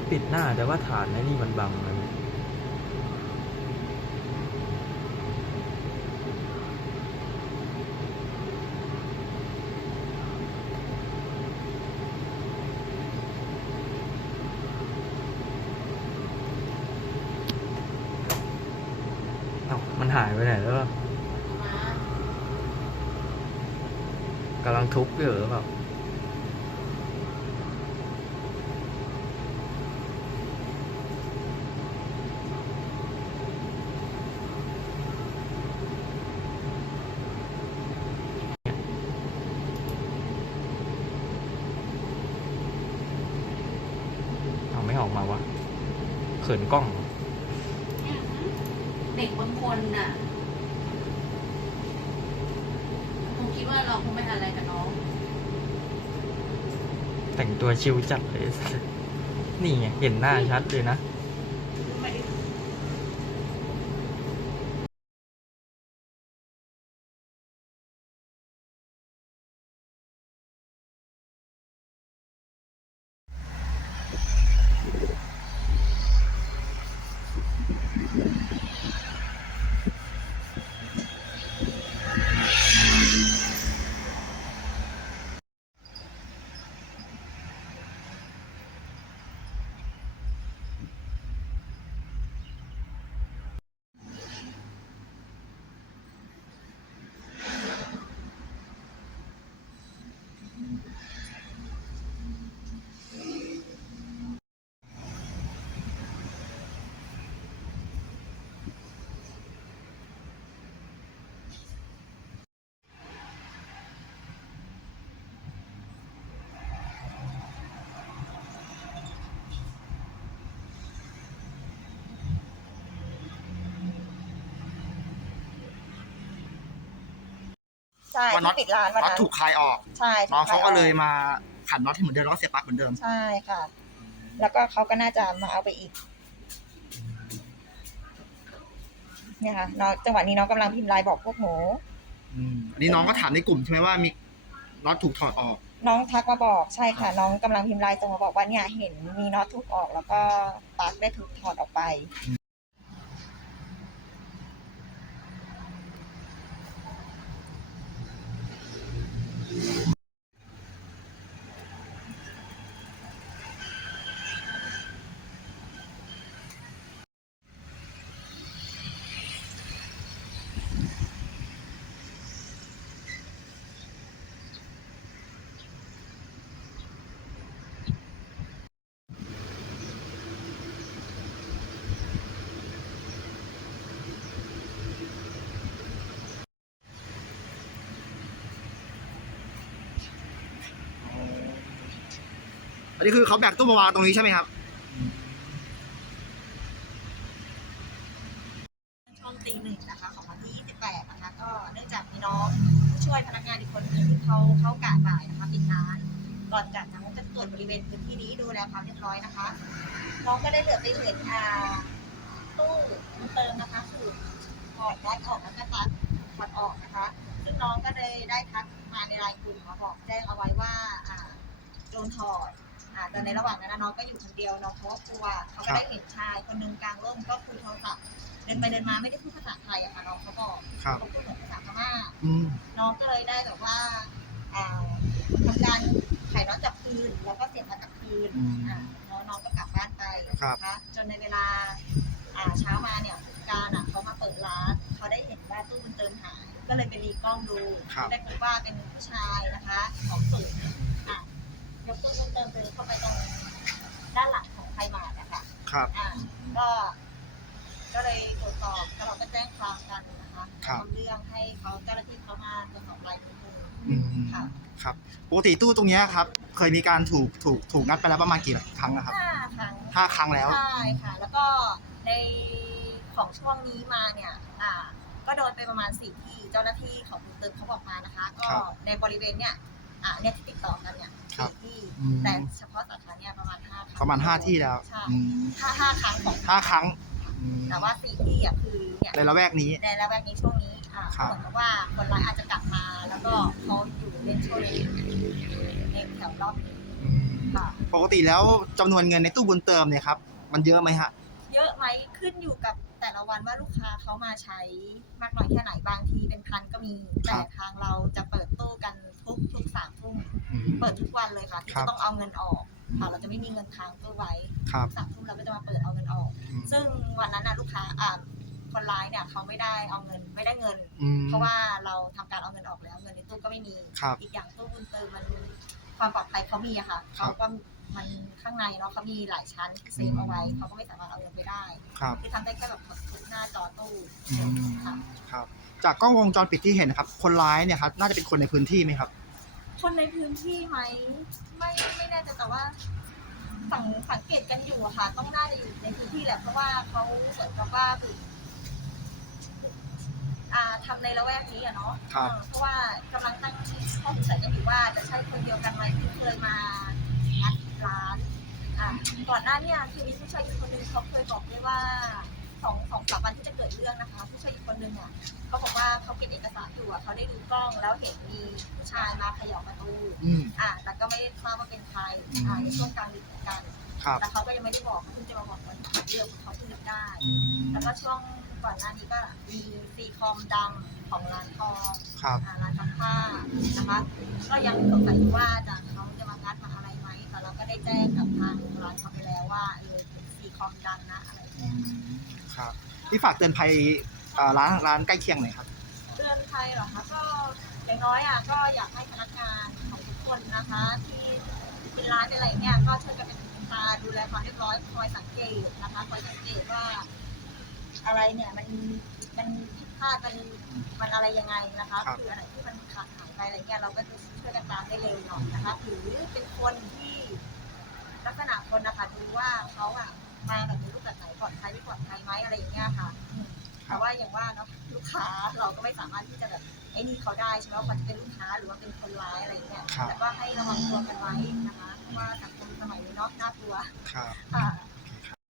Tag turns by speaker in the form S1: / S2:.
S1: ได้ปิดหน้าแต่ว่าฐานไอ้นี่มันบังเนี่ยเอ้ามันหายไปไหนแล้วกำลังทุบอยู่หรือเปล่า เอาไม่ออกมาวะเขินกล้องเหรอ
S2: เด็กบางคนน่ะคงคิดว่าเราคงไม่ทันอะไรกับน้อง
S1: แต่งตัวชิวจัดเลย นี่ไงเห็นหน้าชัดเลยนะ
S3: ใช่ว่าน็อที่ตปิดร้านวันน็อต
S4: นั้นถูกคลายออก ใช่น้องเขาก็ถูเลยขอมาขันน็อตให้เหมือนเดิมแล้วก็เสียบปลั๊กเหมือนเดิม
S3: ใช่ค่ะ แล้วก็เขาก็น่าจะมาเอาไปอีก เนี่ยค่ะน้องจังหวะนี้น้องกำลังพิมพ์ไลน์บอกพวกหนู
S4: อันนี้น้องก็ถามในกลุ่มใช่ไหมว่ามีน็อตถูกถอดออก
S3: น้องทักมาบอกใช่ค่ะ น้องกำลังพิมพ์ไลน์ส่งมาบอกว่าเนี่ยเห็นมีน็อตทุกออก แล้วก็ปลั๊กได้ถูกถอดออกไป
S4: อันนี้คือเขาแบกตู้มาวางตรงนี้ใช่ไหมครับ
S3: ช่วงตีหนึ่งนะคะของวันที่28นะคะก็เนื่องจากมีน้องผู้ช่วยพนักงานอีกคนนึงที่เขาเขากะบ่ายนะคะปิดร้านก่อนจากนั้นจะตรวจบริเวณพื้นที่นี้ดูแลความเรียบร้อยนะคะน้องก็ได้เหลือไปเห็นอ่าตู้เติมนะคะคือถอดแบตออกแล้วก็ตัดถอดออกนะคะ ซึ่งน้องก็เลยได้ทักมาในไลน์กลุ่มมาบอกแจ้งเอาไว้ว่าอ่าโดนถอด แต่ในระหว่างนั้นนะน้องก็อยู่คนเดียวน้องเพราะว่ากลัวเขาก็ได้เห็นชายคนหนึงกลางร่มก็คุยโทรศัพท์เดินไปเดินมาไม่ได้พูดภาษาไทยอะค่ะน้องเขาบอกครับเขาพูดเหมือนภาษาพม่าอืมน้องก็เลยได้แบบว่าอ่าทำการไขน็อตจับคืนแล้วก็เสียบมาจับคืนอืมอ่าน้องน้องก็กลับบ้านไปครับนะคะจนในเวลาอ่าเช้ามาเนี่ยผู้จัดการอะเขามาเปิดร้านเขาได้เห็นว่าตู้มันเติมหายก็เลยไปรีกล้องดูครับได้พบว่าเป็นผู้ชายนะคะของสูงอะยกตู้เติมเติมเข้าไปตรงด้านหลังของไทยมาร์ทนะ คะครับ อ่าก็ก็เลยตรวจสอบแล้วเราก็แจ้งความกันนะคะครับ ทำเรื่องให้เขาเจ้าหน้าที่เขามาตรวจสอบรายละเอียด
S4: อืมค่ะครับ ปกติตู้ตรงเนี้ยครับ เคยมีการถูกถูกถูกงัดไปแล้วประมาณกี่ครั้งนะครับห้าครั้ง ห้าครั้งแล้ว
S3: ใช่ค่ะ แล้วก็ในของช่วงนี้มาเนี่ยอ่าก็โดนไปประมาณสี่ที่เจ้าหน้าที่ของคุณตึกเขาบอกมานะคะ ก็ครับในบริเวณเนี่ยอ่าเนี่ยที่ติดต่อกันเนี่ยครับสี่ที่ อืม แต่เฉพาะสาขาเนี่ยประมาณห้าครั้ง ป
S4: ระมาณห้าที่แล้วใ
S3: ช่ อืมห้าห้าครั้งของห้าครั้งอืมแต่ว่าสี่ที่อะคือเ
S4: นี่ย ในละแวกนี้
S3: ในระแวกนี้ช่วงนี้อ่าครับ เหมือนกับว่าคนร้ายอาจจะกลับมา แล้วก็เขาอยู่เล่นช่วงในแถวรอบนี้อืม
S4: ค่ะ ปกติแล้วจำนวนเงินในตู้บุญเติมเนี่ยครับ มันเยอะไหมฮะ
S3: เยอะไหมขึ้นอยู่กับแต่ละวันว่าลูกค้าเขามาใช้มากน้อยแค่ไหนบางทีเป็นพันก็มีครัแต่บทางเราจะเปิดตู้กันทุกทุกสามทุ่มอืมเปิดทุกวันเลยค่ะ ที่ครัจะบ ต้องเอาเงินออก ค่ะเราจะไม่มีเงินค้างตู้ไว้ครับ สามทุ่มเราก็จะมาเปิดเอาเงินออก อืม ซึ่งวันนั้นนะลูกค้าอ่าคนร้ายเนี่ยเขาไม่ได้เอาเงินไม่ได้เงิน อืม เพราะว่าเราทำการเอาเงินออกแล้ว เงินในตู้ก็ไม่มี ครับ อีกอย่างตู้บุญเติมมันความปลอดภัยเขามีอะค่ะครับเขาก็มันข้างในเนาะเขามีหลายชั้นที่เซฟเอาไว้เขาก็ไม่สามารถเอาเงินไปได้ ครับ คือทำได้แค่แบบกดคลิกหน้าจอตู้
S4: อืมค่ะ ครับ จากกล้องวงจรปิดที่เห็นนะครับ คนร้ายเนี่ยครับ น่าจะเป็นคนในพื้นที่ไหมครับ
S3: คนในพื้นที่ไหมไม่ไม่แน่ใจแต่ว่าสังสังเกตกันอยู่อะค่ะ ต้องน่าจะอยู่ในพื้นที่แหละเพราะว่าเขาเหมือนกับว่าคืออ่าทำในละแวกนี้อะเนาะครับเออเพราะว่ากำลังตั้งข้อสงสัยกันอยู่ว่าจะใช่คนเดียวกันไหมที่เคยมางัดร้านอะก่อนหน้าเนี้คือมีผู้ชายอีกคนนึงเขาเคยบอกด้วยว่า สองสองสามวันที่จะเกิดเรื่องนะคะ ผู้ชายอีกคนนึงอะเขาบอกว่าเขาเก็บเอกสารอยู่อะเขาได้ดูกล้องแล้วเห็นมีผู้ชายมาเขย่าประตูอืม อะแต่ก็ไม่ได้ทราบว่าเป็นใครอืมอะในช่วงกลางดึกเหมือนกันครับแต่เขาก็ยังไม่ได้บอกเขาเพิ่งจะมาบอกวันเกิดเรื่องเขาเพิ่งนึกได้ อืมแล้วก็ช่วงก่อนหน้านี้ก็มีซีคอมดังของร้านทองครับอ่าร้านซักผ้านะคะก็ยังสงสัยอยู่ว่าจะเขาจะมางัดมาอะไรไหมแต่เราก็ได้แจ้งกับทางร้านเขาไปแล้วว่า เออเป็นซีคอมดังนะอะไรอย่างอืเงี้ยม
S4: ครับที่ฝากเตือนภัยอ่าร้านร้านใกล้เคียงหน่อยครับ
S3: เตือนภัยเหรอคะก็อย่างน้อยอะก็อยากให้พนักงานของทุกคนนะคะ ที่เป็นร้านอะไรเนี่ยก็ช่วยกันเป็นหูเป็นตาดูแลความเรียบร้อยคอยสังเกตนะคะคอยสังเกตว่า อะไรเนี่ยมันมันผิดพลาดมันมันอะไรยังไงนะคะครับ คืออะไรที่มันขาดหายไปอะไรเงี้ยเราก็จะช่วยกันตามได้เร็วหน่อยนะคะหรือเป็นคนที่ ลักษณะคนนะคะดูว่าเขาอะ มาแบบในรูปแบบไหนปลอดภัยไม่ปลอดภัยไหมอะไรอย่างเงี้ยค่ะอืมแต่ว่าอย่างว่าเนาะลูกค้าเราก็ไม่สามารถที่จะแบบไอ้นี่เขาได้ใช่ไหมว่าเขาจะเป็นลูกค้าหรือว่าเป็นคนร้ายอะไรเงี้ยครับแต่ก็ให้ระวังตัวกันไว้นะคะเพราะว่าสังคมสมัยนี้เนาะน่ากลัว
S4: ครับค่ะ